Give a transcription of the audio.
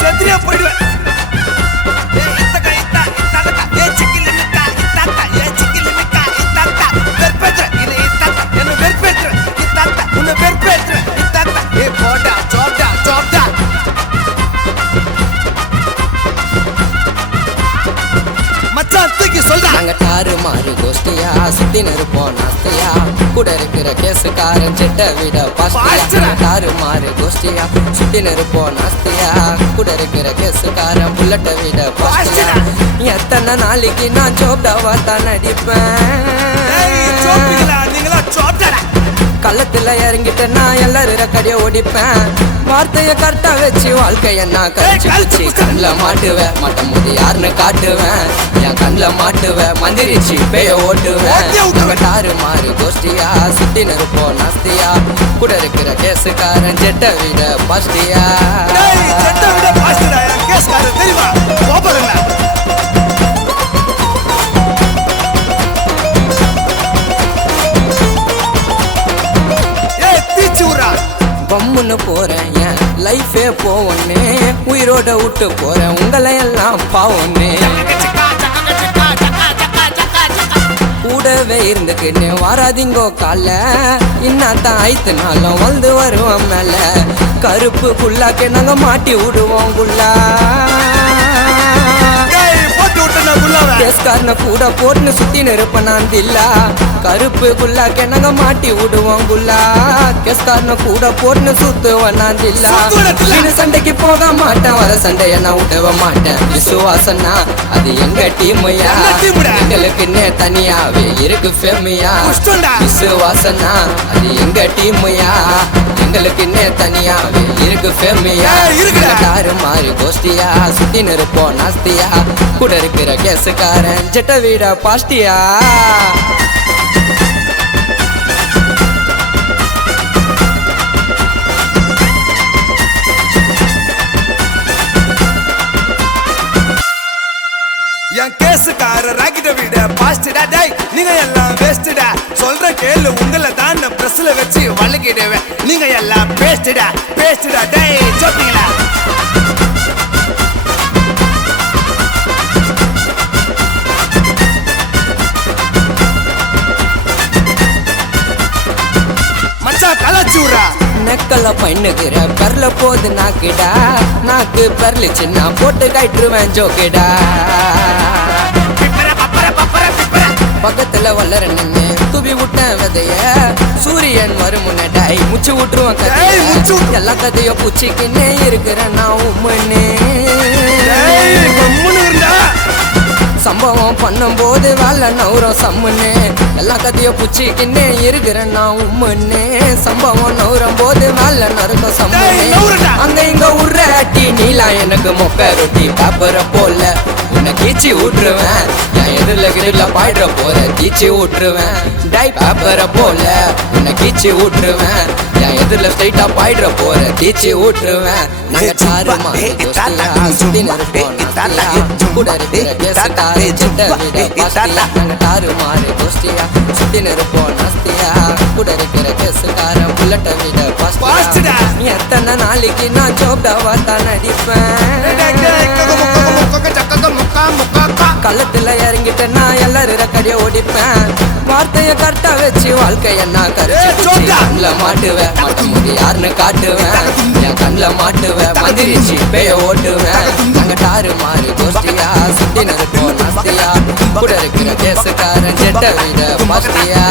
செத்துறியா போயிடுவேன். நாங்க தாறு மாறு கோஷ்டியா சுத்தின்னு இருப்போம் நாஸ்தியா கூட இருக்கிற கேசுக்காரன் செட்ட விட பாஸ்டியா தாறு மாறு கோஷ்டியா சுத்தின்னு இருப்போம் நாஸ்தியா கூட இருக்கிற கேசுக்காரன் புல்லட்ட விட பாஸ்டியா எத்தனை நாளைக்கு நான் சோப்டாவா தான் நடிப்பேன். கள்ளத்துல இறங்கிட்டேன்னா எல்லாரும் கடையை ஓடிப்பேன். வார்த்தைய கரெக்டா வச்சு வாழ்க்கைய நான் கழிச்சு வச்சு கண்ணில் மாட்டுவேன். மாட்டும் போது யாருன்னு காட்டுவேன். என் கண்ணில் மாட்டுவேன். மந்திரிச்சு பேய ஓட்டுவேன். நாங்க தாறு மாறு கோஷ்டியா சுத்தின்னு இருப்போம் நாஸ்தியா கூட இருக்கிற கேசுக்காரன் ஜெட்ட விட பாஸ்டியா. பம்முன்னு போறேன் என் லைஃபே போவொன்னே உயிரோட விட்டு போறேன் உங்களை எல்லாம் பாவொன்னே. கூடவே இருந்துக்குன்னு வாராதிங்கோ கால இன்னாத்தான் ஐத்துனாலும் வந்து வருவோம் மேல கருப்பு குள்ளாக்கே நாங்க மாட்டி விடுவோம் குள்ளா. கேஸ்காரனை கூட போட்டு சுத்தின்னு இருப்பேன் நான் தில்லா கருப்பு குள்ளாக்கே நாங்க மாட்டி விடுவோம் குள்ளா. கேஸ்காரனை கூட போட்டு சுத்துவேன் நான் தில்லா. சண்டைக்கு போக மாட்டேன் வர சண்டைய நான் விடவ மாட்டேன். விசுவாசனா அது எங்க டீமையா எங்களுக்குன்னே தனியாவே இருக்கு ஃபேமியா. விசுவாசனா அது எங்க டீமையா எங்களுக்குன்னே தனியாவே இருக்கு ஃபேமியா. தாறு மாறு கோஷ்டியா சுத்தின்னு இருப்போம் நாஸ்தியா கூட இருக்கிற கேசுக்காரன் ஜெட்ட வீட பாஸ்டியா. என் கேசுக்கார ராக்கிட்ட விட பாஸ்டா டேய் நீங்க எல்லாம் வேஸ்டா. சொல்ற கேளு உங்களை தான் பிரஸ்ல வச்சு வழுக்கிடுவேன். நீங்க எல்லாம் பேஸ்டா டேய் சொல்றீங்களா. நெக்கல பண்ணுகிற பரல போது நாக்குடா நாக்கு பரலு சின்ன போட்டு கட்டுருவேன் ஜோக்கிடா. பக்கத்துல வளர நின்று துபி விட்டேன் விதைய சூரியன் வரும் முன்னாடி முச்சு விட்டுருவேன் கதைய. எல்லா கதையும் பூச்சிக்கின்னே இருக்கிறேன் நான் உம்மனே. சம்பவம் பண்ணும் போது வேலை நவுறம் சம்முன்னு எல்லா கதையும் பூச்சிக்கின்னே இருக்கிறேன் நான் உம்மனே. சம்பவம் நவுறம் போது வேலை நறுக்க சம்முன்னு அங்க இங்க உருற அட்டி நீலா எனக்கு மொக்க ரொட்டி பேப்பரை போல உன்னை கீச்சி விட்டுருவேன். என் எதிரில பாய்டுற போற கீச்சி விட்டுருவேன். டை பேப்பரை போல உன்னை கீச்சி விட்டுருவேன். என் எதிரில ஸ்ட்ரைட்டா பாய்டுற போற கீச்சி விட்டுருவேன். நாங்க தாறு மாறு கோஷ்டியா சுத்தின்னு இருப்போம் நாஸ்தியா கூட இருக்கிற கேசுக்காரன் ஜெட்ட விட பாஸ்டியா. நாங்க தாறு மாறு கோஷ்டியா சுத்தின்னு இருப்போம் நாஸ்தியா கூட இருக்கிற கேசுக்காரன் புல்லட்ட விட பாஸ்டியா. எத்தனை நாளைக்கு நான் சோப்டாவா தான் நடிப்பேன். கள்ளத்துல இறங்கிட்டேன்னா எல்லாரும் கடையை ஓடிப்பேன். வார்த்தைய கரெக்டா வச்சு வாழ்க்கைய நான் கரைச்சு கண்ணில் மாட்டுவேன். மாட்டும் போது யாருன்னு காட்டுவேன். என் கண்ணில் மாட்டுவேன். மந்திரிச்சு பேய ஓட்டுவேன். நாங்க தாறு மாறு கோஷ்டியா சுத்தின்னு இருப்போம் நாஸ்தியா கூட இருக்கிற கேசுக்காரன் ஜெட்ட விட பாஸ்டியா.